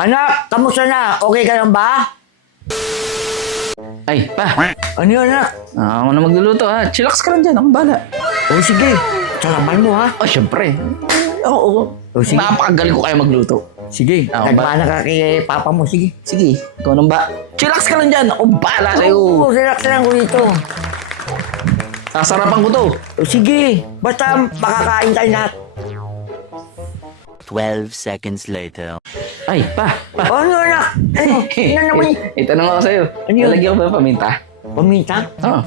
Anak, kamusta na? Okay ka lang ba? Ay, pa. Ano yun, anak? Ako na magluluto ha. Chillax ka lang dyan. Akong bala. O sige, salaman mo ha. Oh, syempre. Oo. O sige, Napakagaling ko kaya magluto. sige. Ako ba? Nagmana ka kay papa mo, sige. Sige, ikaw nang ba? Chillax ka lang dyan. Akong bala sa'yo. Oo, relax lang ko dito. Sasarapan ko to. O sige, basta makakain tayo lahat. 12 seconds later. Ay, pa. O ano, anak? Ano? Ano naman yun? Itanong ako sa'yo. Ano yun? Lalagyan ko ba ng paminta? Paminta? Oo.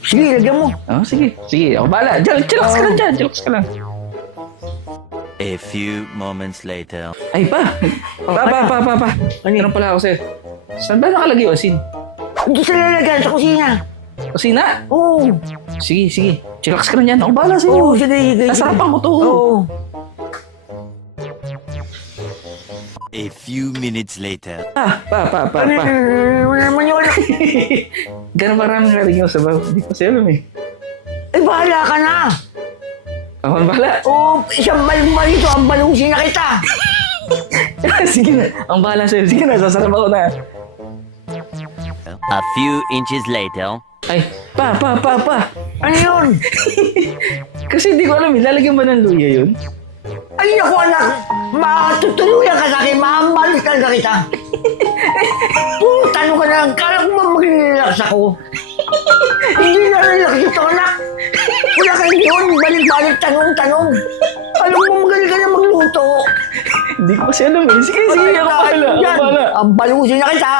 Sige, lagyan mo. Oh, sige. Sige, ako bala. Diyan, chillax ka lang dyan. Chillax ka lang. A few moments later. Ay, pa. Pa. Ano yun? Tanong pala ako sa'yo. Saan ba nakalagay yung asin? Hindi sa lalagyan, sa kusina. Kusina? Oo. Sige. Chillax ka lang dyan. Ako bala sa'yo. Oo, sige. Sasarapan ko to. Oo. A few minutes later. Pa. Ano naman yun? Gano'n maraming nalagyan ko sa baho. Hindi ko siya alam eh. Eh, bahala ka na. Ako ang bahala. Oo, isang balong-balito, ang balusin na kita. Sige na. Ang bahala sa'yo. Sige na, sasarap ako na. A few inches later. Ay, pa. Ano yun? Kasi hindi ko alam, lalagyan ba ng luya yun? Ay, naku anak, matutuluyan ka sa akin, maambalis ka na kita. Puro tanong ka na, kala ko ba mag-relax ako? Hindi na relax ito, anak. Wala kayo yun, balik-balik, tanong-tanong. Alam mo, magaling ka na magluto. Hindi ko kasi alam eh. Sige, ako bahala. Ang balusin na kita.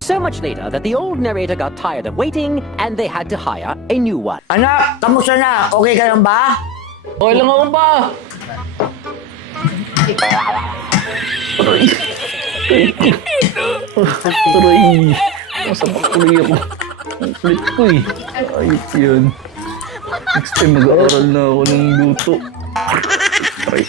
So much later that the old narrator got tired of waiting and they had to hire a new one. Anak, kamusta na? Okay ka lang ba? Okay lang ako pa. Aray. Masabak tuloy ako. Ang kulit ko eh. Ayos yun. Next time mag-aaral na ako ng luto. Aray.